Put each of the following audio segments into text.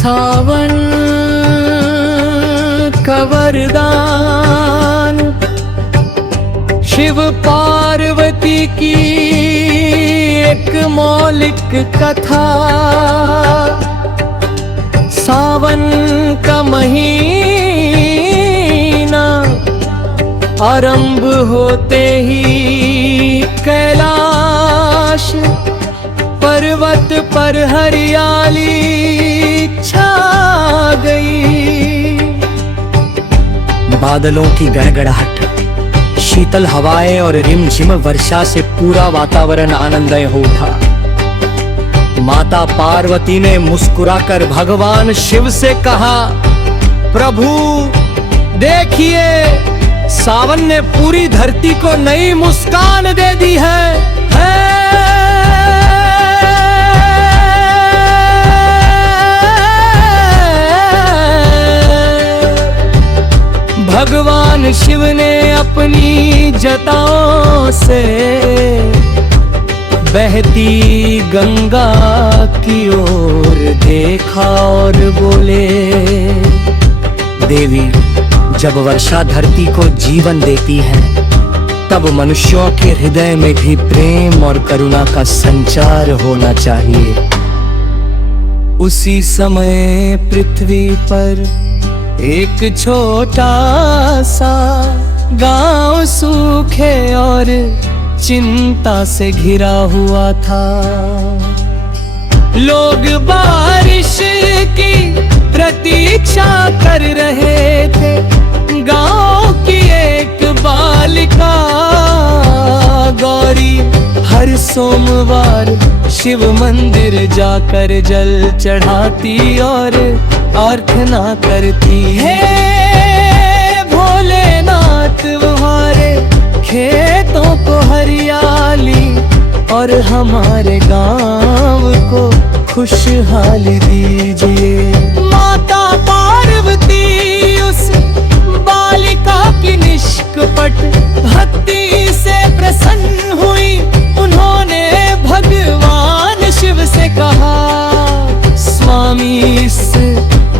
सावन का वरदान, शिव पार्वती की एक मौलिक कथा। सावन का महीना आरंभ होते ही कैलाश पर्वत पर हरियाली छा गई। बादलों की गड़गड़ाहट, शीतल हवाएं और रिमझिम वर्षा से पूरा वातावरण आनंदमय हो उठा। माता पार्वती ने मुस्कुराकर भगवान शिव से कहा, प्रभु देखिए, सावन ने पूरी धरती को नई मुस्कान दे दी है। भगवान शिव ने अपनी जटाओं से बहती गंगा की ओर देखा और बोले, देवी, जब वर्षा धरती को जीवन देती है, तब मनुष्यों के हृदय में भी प्रेम और करुणा का संचार होना चाहिए। उसी समय पृथ्वी पर एक छोटा सा गांव सूखे और चिंता से घिरा हुआ था। लोग बारिश की प्रतीक्षा कर रहे थे। गांव की एक बालिका गौरी हर सोमवार शिव मंदिर जाकर जल चढ़ाती और प्रार्थना करती है, भोलेनाथ तुम्हारे खेतों को हरियाली और हमारे गांव को खुशहाली दीजिए। माता पार्वती उस बालिका की निष्कपट भक्ति से प्रसन्न हुई। उन्होंने भगवान शिव से कहा, स्वामी, इस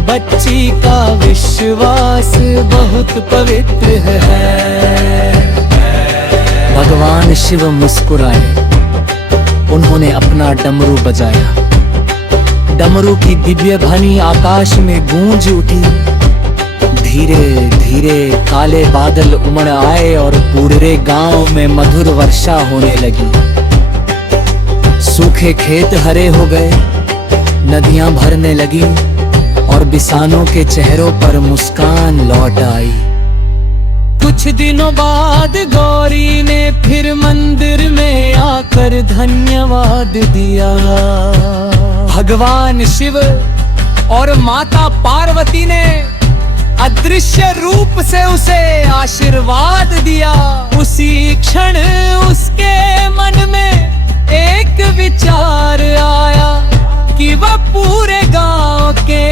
बच्ची का विश्वास बहुत पवित्र है। भगवान शिव मुस्कुराए। उन्होंने अपना डमरू बजाया। डमरू की दिव्य ध्वनि आकाश में गूंज उठी। धीरे धीरे काले बादल उमड़ आए और पूरे गांव में मधुर वर्षा होने लगी। सूखे खेत हरे हो गए, नदियां भरने लगी और किसानों के चेहरों पर मुस्कान लौट आई। कुछ दिनों बाद गौरी ने फिर मंदिर में आकर धन्यवाद दिया। भगवान शिव और माता पार्वती ने अदृश्य रूप से उसे आशीर्वाद दिया। उसी क्षण उसके मन में एक विचार आया कि वह पूरे गांव के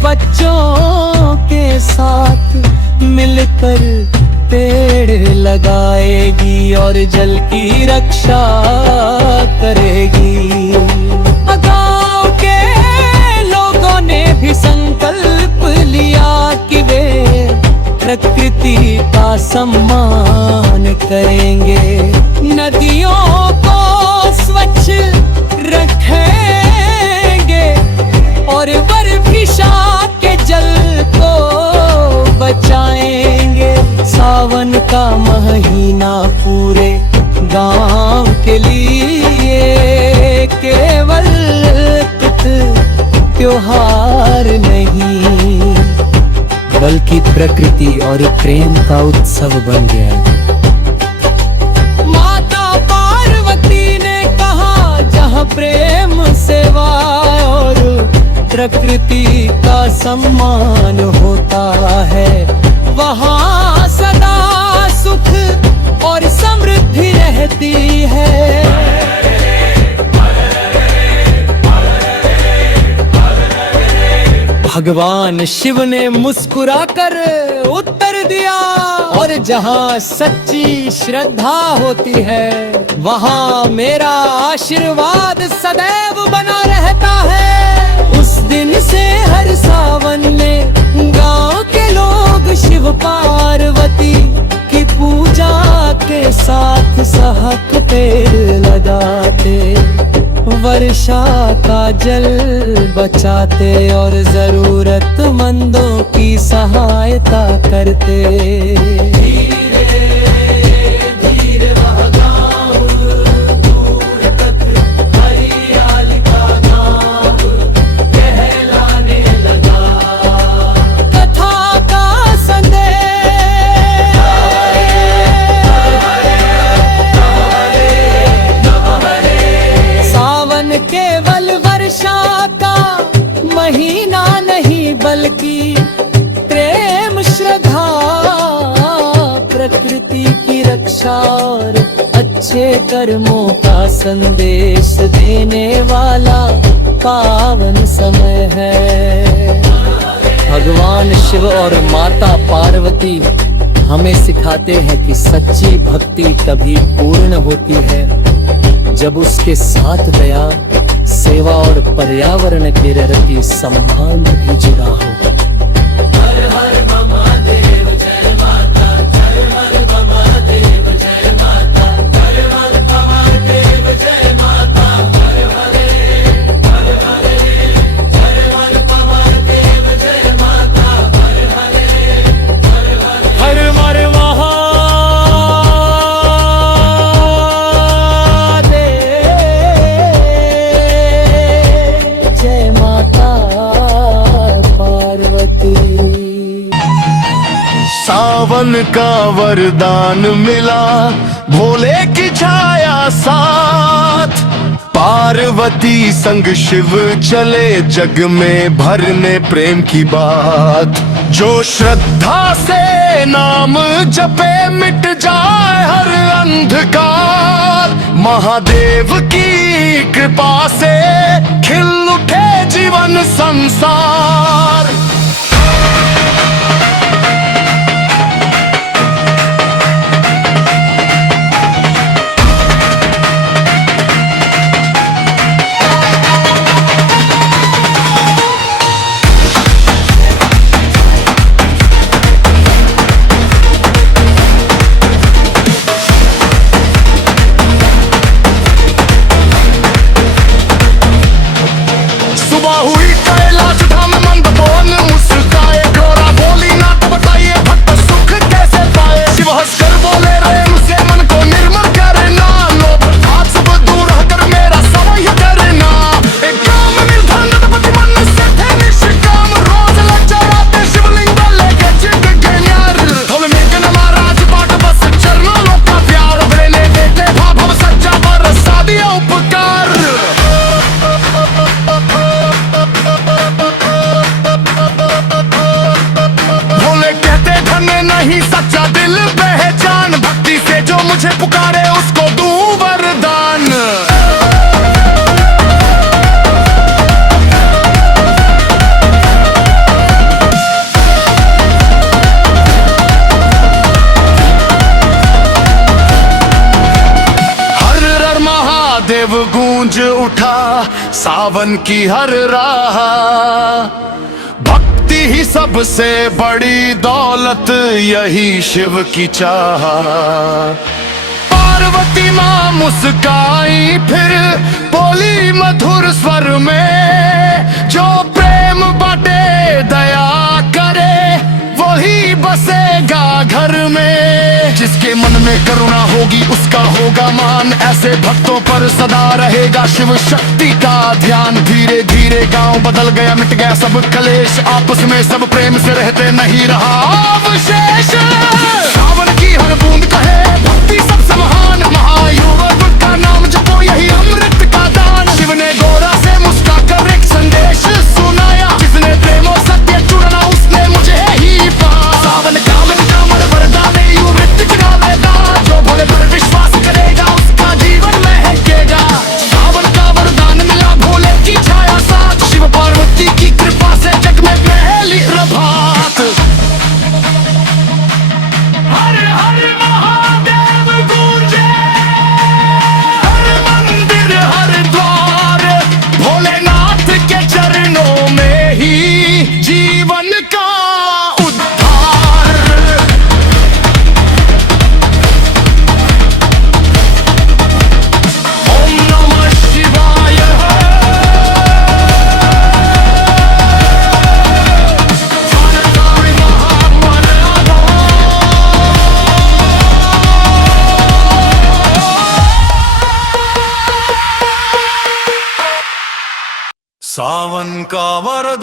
बच्चों के साथ मिलकर पेड़ लगाएगी और जल की रक्षा करेगी। गांव के लोगों ने भी संकल्प लिया कि वे प्रकृति का सम्मान करेंगे, नदियों को स्वच्छ रखेंगे और वर्षा के जल को बचाएंगे। सावन का महीना पूरे गांव के लिए केवल त्योहार नहीं, बल्कि प्रकृति और प्रेम का उत्सव बन गया। माता पार्वती ने कहा, जहाँ प्रेम, सेवा और प्रकृति का सम्मान होता है, वहाँ सदा सुख और समृद्धि रहती है। भगवान शिव ने मुस्कुराकर उत्तर दिया, और जहाँ सच्ची श्रद्धा होती है, वहाँ मेरा आशीर्वाद सदैव बना रहता है। उस दिन से हर सावन में गांव के लोग शिव पार्वती की पूजा के साथ सहक पेड़ लगाते, वर्षा का जल बचाते और जरूरतमंदों की सहायता करते। केवल वर्षा का महीना नहीं बल्कि प्रेम, श्रद्धा, प्रकृति की रक्षा और अच्छे कर्मों का संदेश देने वाला पावन समय है। भगवान शिव और माता पार्वती हमें सिखाते हैं कि सच्ची भक्ति तभी पूर्ण होती है जब उसके साथ दया, सेवा और पर्यावरण के प्रति सम्मान भी जुड़ा हो। हर हर महादेव जय माता, हर हर महादेव जय माता, हर हर महादेव जय माता, हर हरे हर हरे, हर हर महादेव जय माता, हर हरे हर हरे, हर हर महा सावन का वरदान मिला, भोले की छाया साथ, पार्वती संग शिव चले जग में भरने प्रेम की बात। जो श्रद्धा से नाम जपे मिट जाए हर अंधकार, महादेव की कृपा से खिल उठे जीवन संसार। हुई कैलाश धाम मंद बोल मुस्काए, घोड़ा बोली ना तो बताइए भक्त सुख कैसे पाए। शिव हंसकर बोले रहे मुझसे मन को निर्मल करना, लोभ पाप सब दूर हटकर मेरा समय करना। एक गाँव में मिलता नरपति मन से थे निष्काम, रोज लग जाते शिवलिंग लेके चिट गैर। ढोल में गन महाराज पाठ बस चरणों का प्यार, भले देते भाव हम सच्चा बरसा दिया उपकार। नहीं सच्चा दिल पहचान, भक्ति से जो मुझे पुकारे उसको दूं वरदान। हर हर महादेव गूंज उठा सावन की हर राह, ही सबसे बड़ी दौलत यही शिव की चाह। पार्वती माँ मुस्काई फिर बोली मधुर स्वर में, जो प्रेम बांटे दया करे वही बसेगा घर में। जिसके मन में करुणा होगी उसका होगा मान, ऐसे भक्तों पर सदा रहेगा शिव शक्ति का ध्यान। धीरे धीरे गांव बदल गया, मिट गया सब कलेश, आपस में सब प्रेम से रहते नहीं रहा अवशेष। सावन की हर बूंद कहे भक्ति सबसे महान, महायुवक का नाम जपो यही अमृत का दान। शिव ने गोरा से मुस्कुराकर एक संदेश सुनाया, जिसने प्रेम और सत्य चुना उसने मुझे ही पाया। सावन का मन का मन वरदान यू मृत्यु डालेगा, जो भोले पर विश्वास करेगा उसका जीवन महकेगा। सावन का वरदान मिला भोले की छाया साथ, शिव पार्वती की कृपा से जग में पहली प्रभात। हर हर महादेव गूंजे। सावन का वरदान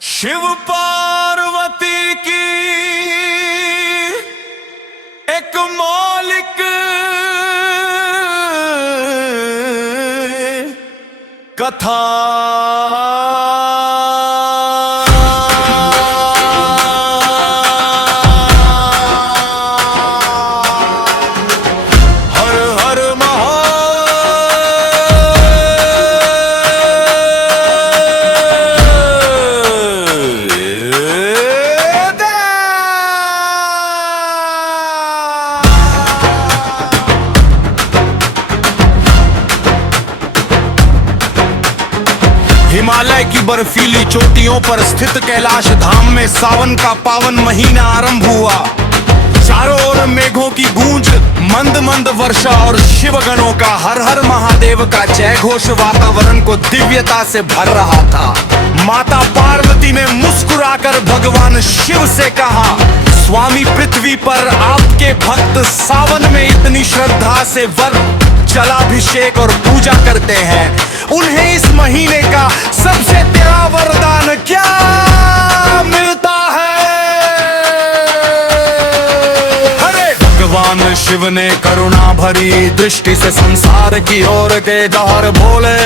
शिव पार्वती की एक मौलिक कथा। हिमालय की बर्फीली चोटियों पर स्थित कैलाश धाम में सावन का पावन महीना आरंभ हुआ। चारों ओर मेघों की गूंज, मंद मंद वर्षा और शिवगणों का हर हर महादेव का जय घोष वातावरण को दिव्यता से भर रहा था। माता पार्वती ने मुस्कुराकर भगवान शिव से कहा, स्वामी पृथ्वी पर आपके भक्त सावन में इतनी श्रद्धा से व्रत, जलाभिषेक और पूजा करते हैं, उन्हें इस महीने का सबसे बड़ा वरदान क्या मिलता है? अरे भगवान शिव ने करुणा भरी दृष्टि से संसार की ओर के डर बोले,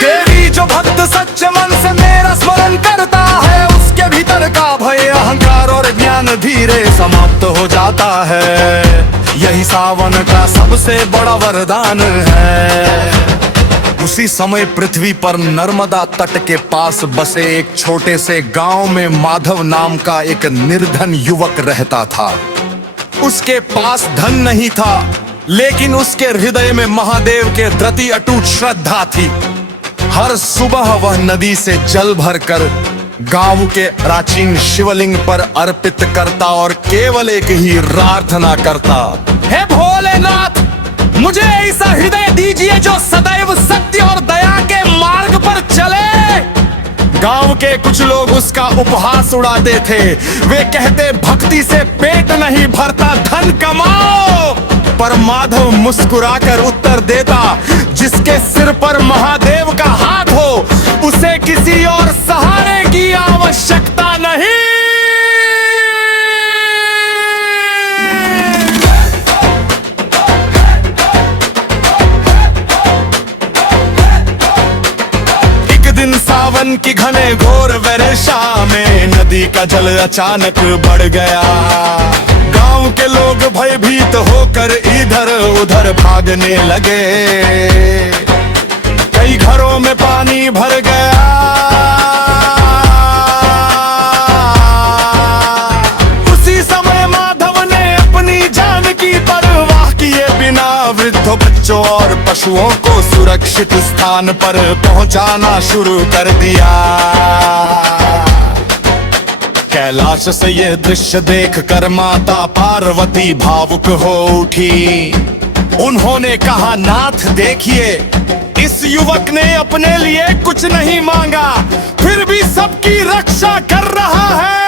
तेरी जो भक्त सच्चे मन से मेरा स्मरण करता है, उसके भीतर का भय, अहंकार और ज्ञान धीरे समाप्त हो जाता है। यही सावन का सबसे बड़ा वरदान है। उसी समय पृथ्वी पर नर्मदा तट के पास बसे एक छोटे से गांव में माधव नाम का एक निर्धन युवक रहता था। उसके पास धन नहीं था, लेकिन उसके हृदय में महादेव के प्रति अटूट श्रद्धा थी। हर सुबह वह नदी से जल भरकर गांव के प्राचीन शिवलिंग पर अर्पित करता और केवल एक ही प्रार्थना करता, हे भोलेनाथ, मुझे ऐसा हृदय दीजिए जो सदैव सत्य और दया के मार्ग पर चले। गांव के कुछ लोग उसका उपहास उड़ाते थे। वे कहते, भक्ति से पेट नहीं भरता, धन कमाओ। पर माधव मुस्कुराकर उत्तर देता, जिसके सिर पर महादेव का हाथ हो, उसे किसी और सहारे की आवश्यकता नहीं। सावन की घने घोर वर्षा में नदी का जल अचानक बढ़ गया। गांव के लोग भयभीत होकर इधर उधर भागने लगे। कई घरों में पानी भर गया। उसी समय माधव ने अपनी जान की परवाह किए बिना वृद्धों, बच्चों और पशुओं को सुरक्षित स्थान पर पहुंचाना शुरू कर दिया। कैलाश से यह दृश्य देखकर माता पार्वती भावुक हो उठी। उन्होंने कहा, नाथ देखिए, इस युवक ने अपने लिए कुछ नहीं मांगा, फिर भी सबकी रक्षा कर रहा है।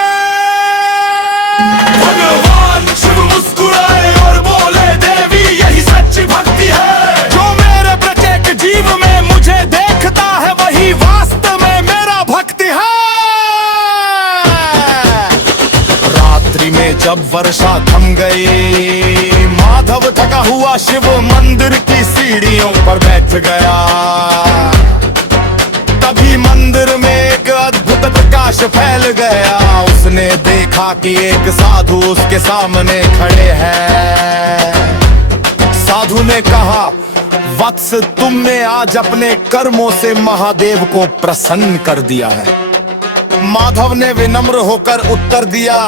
भगवान शिव मुस्कुराए और बोले, देवी यही सच्ची भक्ति है। जो मेरे प्रत्येक जीव में मुझे देखता है, वही वास्तव में मेरा भक्त है। रात्रि में जब वर्षा थम गई, माधव थका हुआ शिव मंदिर की सीढ़ियों पर बैठ गया। तभी मंदिर में एक अद्भुत प्रकाश फैल गया। उसने देखा कि एक साधु उसके सामने खड़े हैं। साधु ने कहा, वत्स, तुमने आज अपने कर्मों से महादेव को प्रसन्न कर दिया है। माधव ने विनम्र होकर उत्तर दिया,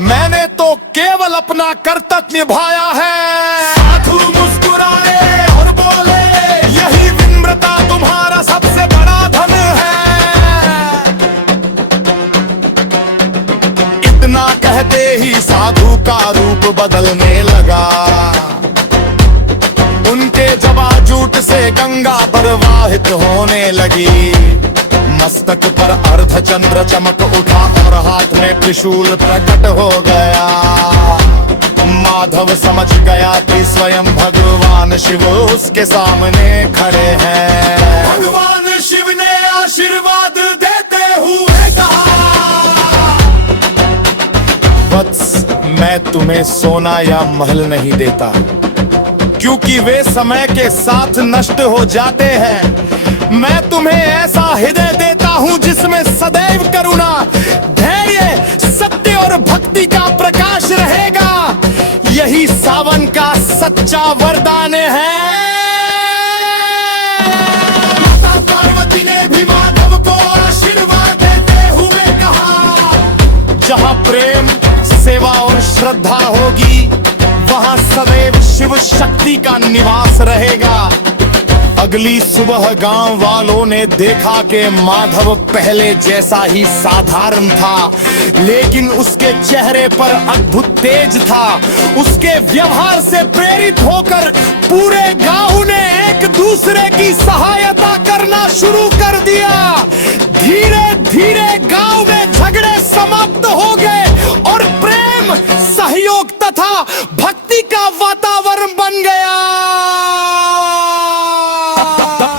मैंने तो केवल अपना कर्तव्य निभाया है। साधु मुस्कुराए और बोले, यही विनम्रता तुम्हारा सबसे बड़ा धन है। इतना कहते ही साधु का रूप बदलने लगा। उनके जबाजूट से गंगा प्रवाहित होने लगी। मस्तक पर अर्ध चंद्र चमक उठा और हाथ में त्रिशूल प्रकट हो गया। माधव समझ गया कि स्वयं भगवान शिव उसके सामने खड़े हैं। भगवान शिव ने आशीर्वाद देते हुए कहा, वत्स, मैं तुम्हें सोना या महल नहीं देता, क्योंकि वे समय के साथ नष्ट हो जाते हैं। मैं तुम्हें ऐसा हृदय देता हूं जिसमें सदैव करुणा, धैर्य, सत्य और भक्ति का प्रकाश रहेगा। यही सावन का सच्चा वरदान है। माता पार्वती ने भी माधव को आशीर्वाद देते हुए कहा, जहां प्रेम, सेवा और श्रद्धा होगी, वहां सदैव शिव शक्ति का निवास रहेगा। अगली सुबह गांव वालों ने देखा कि माधव पहले जैसा ही साधारण था, लेकिन उसके चेहरे पर अद्भुत तेज था। उसके व्यवहार से प्रेरित होकर पूरे गांव ने एक दूसरे की सहायता करना शुरू कर दिया। धीरे धीरे गांव में झगड़े समाप्त हो गए और प्रेम, सहयोग तथा भक्ति का वातावरण बन गया।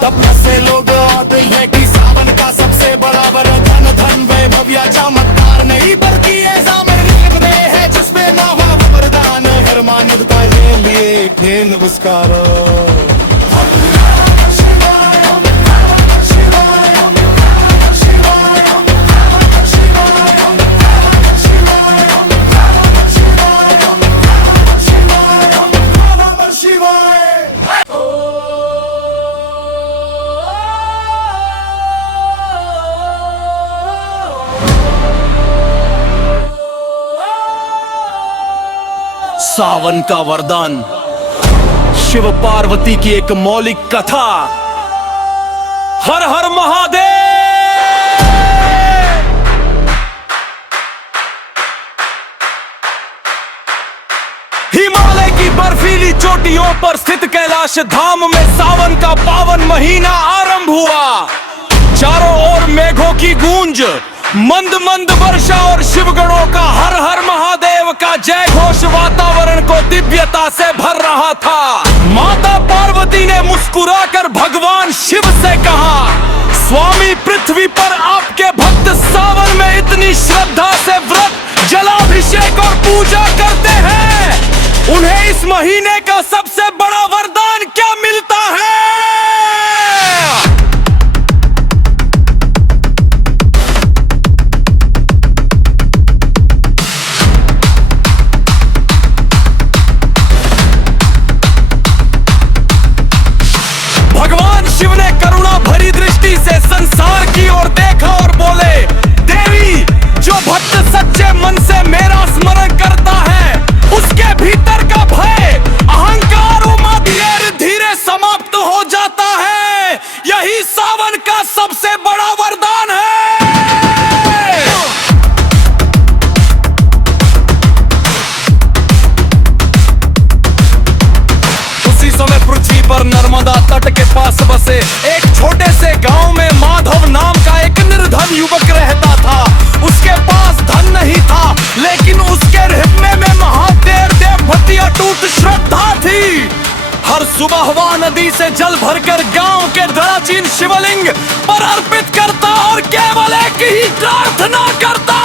तब से लोग आते हैं कि सावन का सबसे बड़ा वरदान धन वैभव या चमत्कार नहीं, बल्कि ऐसा मृग है जिसमें ना हो वरदान। हर मानवता के लिए खेल पुरस्कार। सावन का वरदान, शिव पार्वती की एक मौलिक कथा। हर हर महादेव। हिमालय की बर्फीली चोटियों पर स्थित कैलाश धाम में सावन का पावन महीना आरंभ हुआ। चारों ओर मेघों की गूंज, मंद मंद वर्षा और शिवगणों का हर हर महादेव का जय घोष वातावरण को दिव्यता से भर रहा था। माता पार्वती ने मुस्कुराकर भगवान शिव से कहा, स्वामी, पृथ्वी पर आपके भक्त सावन में इतनी श्रद्धा से व्रत, जलाभिषेक और पूजा करते हैं, उन्हें इस महीने का सबसे बड़ा वरदान क्या मिलता है? संसार की ओर देखा और बोले, देवी, जो भक्त सच्चे मन से मेरा स्मरण करता है, उसके भीतर का भय, अहंकार धीरे धीरे समाप्त हो जाता है। यही सावन का सबसे बड़ा वरदान है। उसी समय पृथ्वी पर नर्मदा तट के पास बसे एक छोटे से गांव में माधव नाम का एक निर्धन युवक रहता था। उसके पास धन नहीं था, लेकिन उसके हृदय में महादेव देव भक्ति अटूट श्रद्धा थी। हर सुबह वह नदी से जल भरकर गांव के प्राचीन शिवलिंग पर अर्पित करता और केवल एक ही प्रार्थना करता,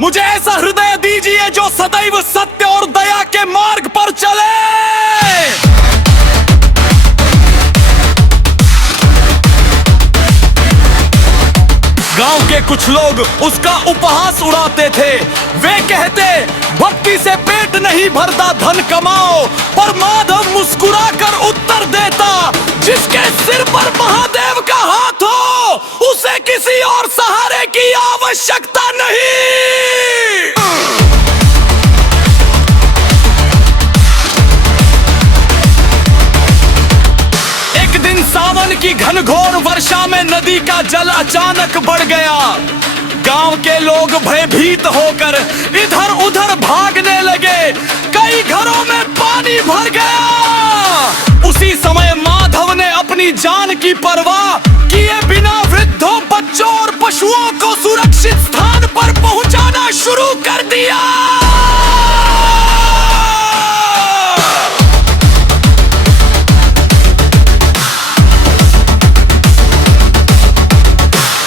मुझे ऐसा हृदय दीजिए जो सदैव सत्य और दया के मार्ग पर चले। गांव के कुछ लोग उसका उपहास उड़ाते थे। वे कहते, भक्ति से पेट नहीं भरता, धन कमाओ। पर माधव मुस्कुराकर उत्तर देता, जिसके सिर पर महादेव का हाथ हो, उसे किसी और सहारे की आवश्यकता नहीं। एक दिन सावन की घनघोर वर्षा में नदी का जल अचानक बढ़ गया। गांव के लोग भयभीत होकर इधर उधर भागने लगे। कई घरों में पानी भर गया। उसी समय माधव ने अपनी जान की परवाह किए बिना वृद्धों, बच्चों और पशुओं को सुरक्षित स्थान पर पहुंचाना शुरू कर दिया।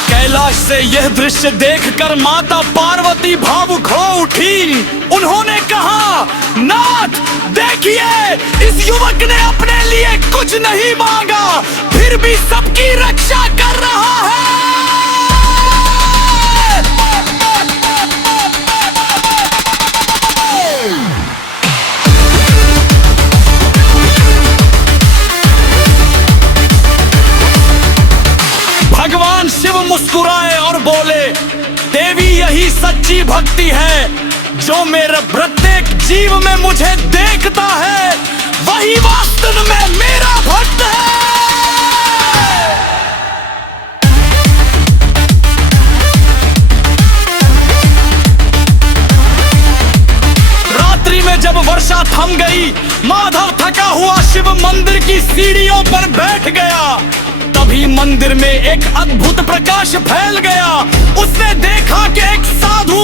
कैलाश से यह दृश्य देखकर माता पार्वती भावुक हो उठी। उन्होंने कहा, नाथ देखिए, इस युवक ने अपने लिए कुछ नहीं मांगा, फिर भी सबकी रक्षा कर रहा है। भगवान शिव मुस्कुराए और बोले, देवी यही सच्ची भक्ति है। जो मेरे प्रत्येक जीव में मुझे देखता है, वही वास्तव में मेरा भक्त है। रात्रि में जब वर्षा थम गई, माधव थका हुआ शिव मंदिर की सीढ़ियों पर बैठ गया। तभी मंदिर में एक अद्भुत प्रकाश फैल गया। उसने देखा कि एक साधु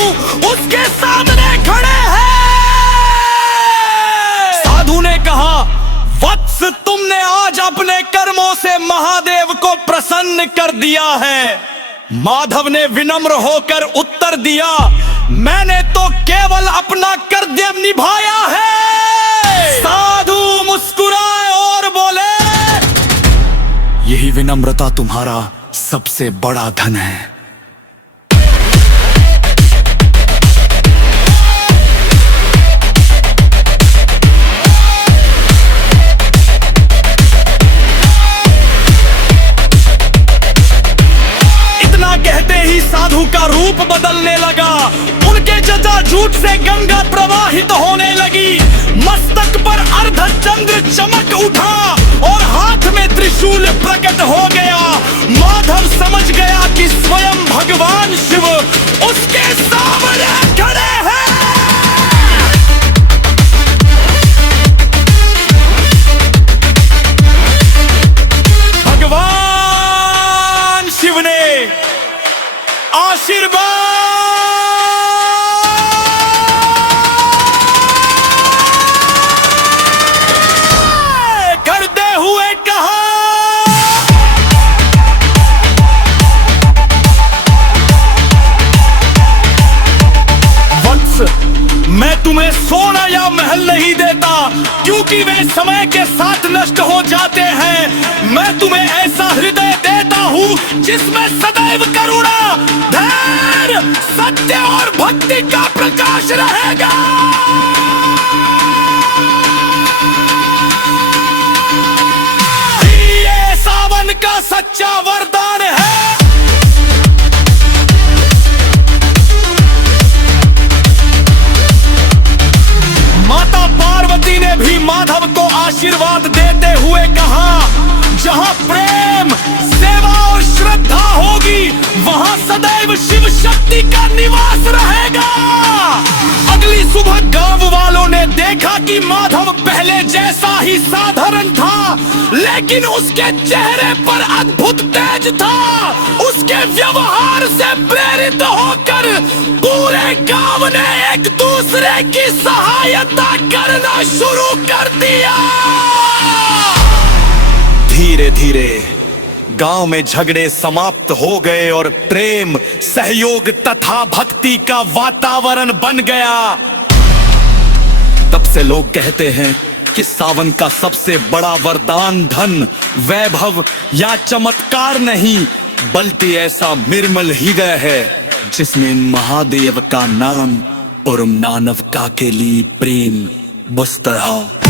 उसके सामने खड़े हैं। साधु ने कहा, वत्स, तुमने आज अपने कर्मों से महादेव को प्रसन्न कर दिया है। माधव ने विनम्र होकर उत्तर दिया, मैंने तो केवल अपना कर्तव्य निभाया है। साधु मुस्कुराए और बोले, यही विनम्रता तुम्हारा सबसे बड़ा धन है। इतना कहते ही साधु का रूप बदलने लगा। उनके जटाजूट से गंगा प्रवाहित होने लगी। मस्तक पर अर्धचंद्र चमक उठा और हाथ में त्रिशूल प्रकट हो गया। माधव समझ गया कि स्वयं भगवान शिव उसके सामने खड़े हैं। भगवान शिव ने आशीर्वाद करते हुए कहा, वत्स, मैं तुम्हें सोना या महल नहीं देता, क्योंकि वे समय के साथ नष्ट हो जाते हैं। मैं तुम्हें ऐसा हृदय देता हूँ जिसमें सदैव करुणा, धैर्य, सत्य और भक्ति का प्रकाश रहेगा। ये सावन का सच्चा वरदान है। माता पार्वती ने भी माधव को आशीर्वाद देते हुए कहा, जहाँ प्रेम, सेवा और श्रद्धा होगी, वहाँ सदैव शिव शक्ति का निवास रहेगा। अगली सुबह गांव वालों ने देखा कि माधव पहले जैसा ही साधारण था, लेकिन उसके चेहरे पर अद्भुत तेज था। उसके व्यवहार से प्रेरित होकर पूरे गांव ने एक दूसरे की सहायता करना शुरू कर दिया। धीरे धीरे गांव में झगड़े समाप्त हो गए और प्रेम, सहयोग तथा भक्ति का वातावरण बन गया। तब से लोग कहते हैं कि सावन का सबसे बड़ा वरदान धन, वैभव या चमत्कार नहीं, बल्कि ऐसा निर्मल हृदय है जिसमें महादेव का नाम और मानवता के लिए प्रेम बसता है।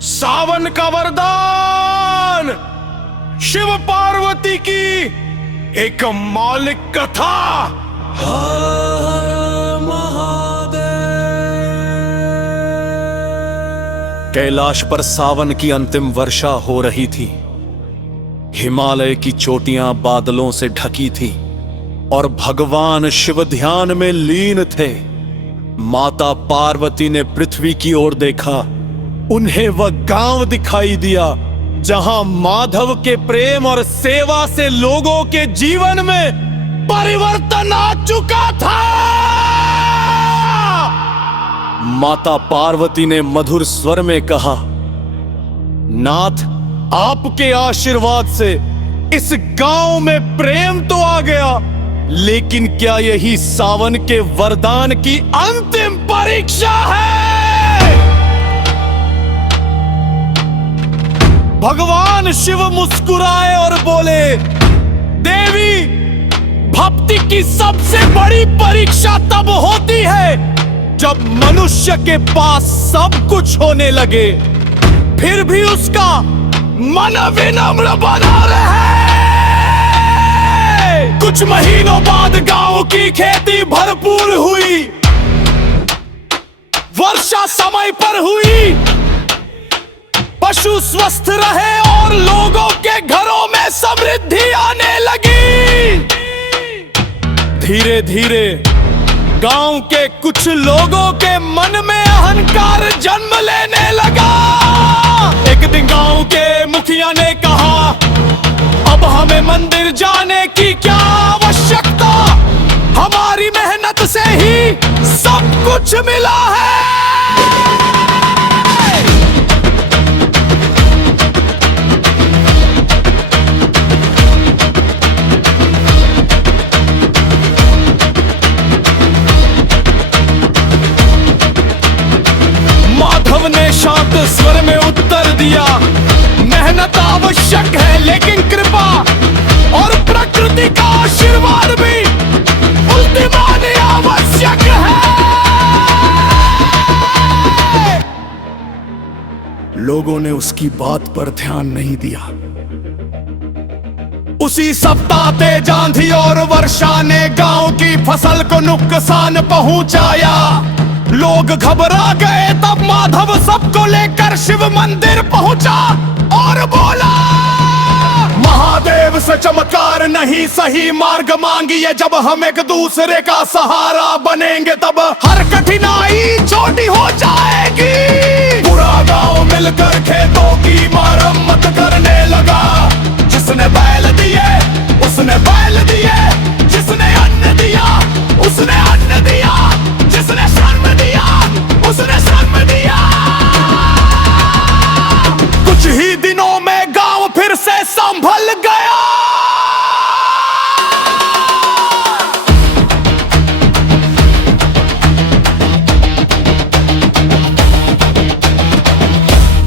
सावन का वरदान शिव एक मौलिक कथा। कैलाश पर सावन की अंतिम वर्षा हो रही थी। हिमालय की चोटियां बादलों से ढकी थी और भगवान शिव ध्यान में लीन थे। माता पार्वती ने पृथ्वी की ओर देखा। उन्हें वह गांव दिखाई दिया जहां माधव के प्रेम और सेवा से लोगों के जीवन में परिवर्तन आ चुका था। माता पार्वती ने मधुर स्वर में कहा, नाथ, आपके आशीर्वाद से इस गांव में प्रेम तो आ गया, लेकिन क्या यही सावन के वरदान की अंतिम परीक्षा है? भगवान शिव मुस्कुराए और बोले, देवी, भक्ति की सबसे बड़ी परीक्षा तब होती है जब मनुष्य के पास सब कुछ होने लगे, फिर भी उसका मन विनम्र बना रहे। कुछ महीनों बाद गांव की खेती भरपूर हुई। वर्षा समय पर हुई। पशु स्वस्थ रहे और लोगों के घरों में समृद्धि आने लगी। धीरे धीरे गांव के कुछ लोगों के मन में अहंकार जन्म लेने लगा। एक दिन गांव के मुखिया ने कहा, अब हमें मंदिर जाने की क्या आवश्यकता, हमारी मेहनत से ही सब कुछ मिला है। माधव ने शांत स्वर में उत्तर दिया, मेहनत आवश्यक है, लेकिन कृपा और प्रकृति का आशीर्वाद भी बुद्धिमानी आवश्यक है। लोगों ने उसकी बात पर ध्यान नहीं दिया। उसी सप्ताह तेज आंधी और वर्षा ने गांव की फसल को नुकसान पहुंचाया। लोग घबरा गए। तब माधव सबको लेकर शिव मंदिर पहुंचा और बोला, महादेव से चमत्कार नहीं, सही मार्ग मांगिए। जब हम एक दूसरे का सहारा बनेंगे तब हर कठिनाई छोटी हो जाएगी। पूरा गांव मिलकर खेतों की मरम्मत करने लगा। जिसने बैल दिए उसने बैल दिए, जिसने अन्न दिया उसने अन्न दिया, जिसने श्रम दिया उसने श्रम दिया। कुछ ही दिनों में गांव फिर से संभल गया।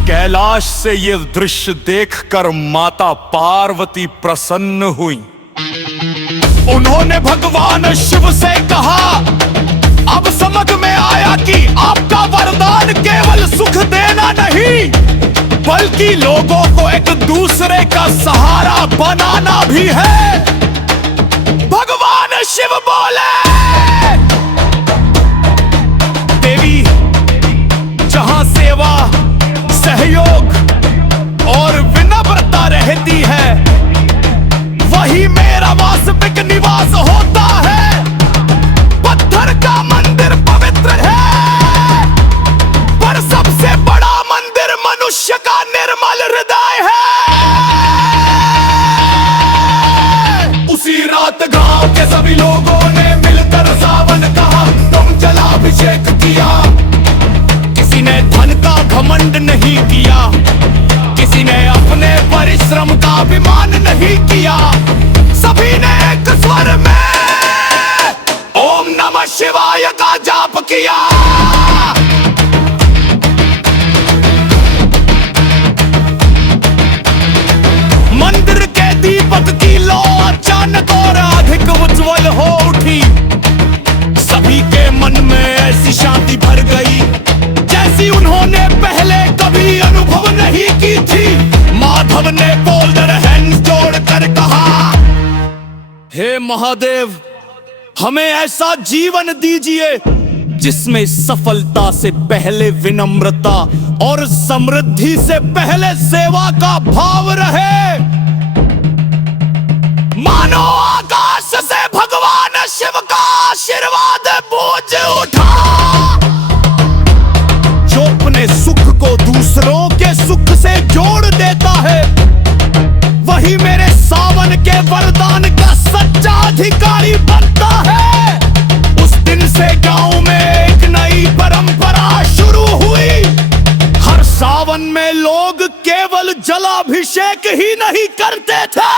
कैलाश से ये दृश्य देखकर माता पार्वती प्रसन्न हुई। उन्होंने भगवान शिव से कहा, अब समझ में आया कि आपका वरदान केवल सुख देना नहीं, बल्कि लोगों को एक दूसरे का सहारा बनाना भी है। भगवान शिव बोले, देवी, जहां सेवा, सहयोग और विनम्रता रहती है, वही मेरा वास्तविक निवास होता है। पत्थर का मंदिर पवित्र है, पर सबसे बड़ा मंदिर मनुष्य का निर्मल हृदय है। उसी रात गांव के सभी लोगों ने मिलकर सावन कहा, तुम जलाभिषेक किया। किसी ने धन का घमंड नहीं किया, किसी ने अपने परिश्रम का अभिमान नहीं किया। सभी ने एक स्वर में ओम नमः शिवाय का जाप किया। मंदिर के दीपक की लौ अचानक और अधिक उज्जवल हो उठी। सभी के मन में ऐसी शांति भर गई जैसी उन्होंने पहले कभी अनुभव नहीं की थी। माधव ने बोल्डर हैंड्स जोड़कर कहा, हे महादेव, हमें ऐसा जीवन दीजिए जिसमें सफलता से पहले विनम्रता और समृद्धि से पहले सेवा का भाव रहे। मानो आकाश से भगवान शिव का आशीर्वाद बूझ उठा, जो अपने सुख को दूसरों के सुख से जोड़ देता है, वही मेरे सावन के वरदान का सच्चा अधिकारी बनता है। उस दिन से गांव में एक नई परंपरा शुरू हुई। हर सावन में लोग केवल जलाभिषेक ही नहीं करते थे,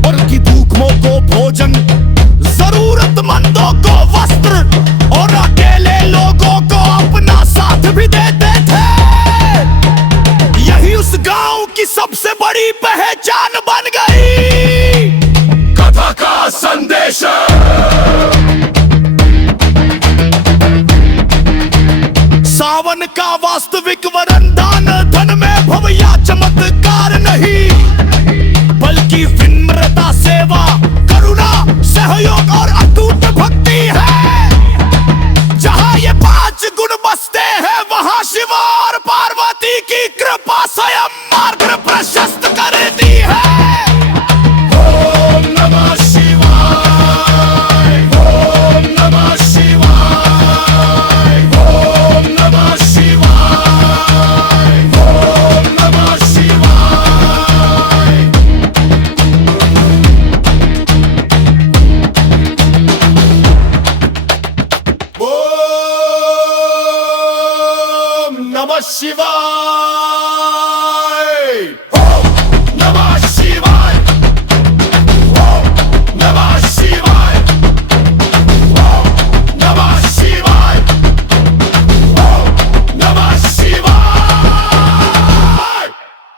बल्कि भूखों को भोजन, जरूरतमंदों को वस्त्र और अकेले लोगों को अपना साथ भी देते थे। यही उस गांव की सबसे बड़ी पहचान बन गई। कथा का संदेश, सावन का वास्तविक वरदान धन में भव या चमत्कार नहीं, बल्कि विनम्रता, सेवा, करुणा, सहयोग और अटूट भक्ति है। जहां ये 5 गुण बसते हैं, वहां शिव और पार्वती की कृपा स्वयं मार्ग प्रशस्त करती है। ओम नमः शिवाय, ओम नमः शिवाय, ओम नमः शिवाय, ओम नमः शिवाय। ओम नमः शिवाय।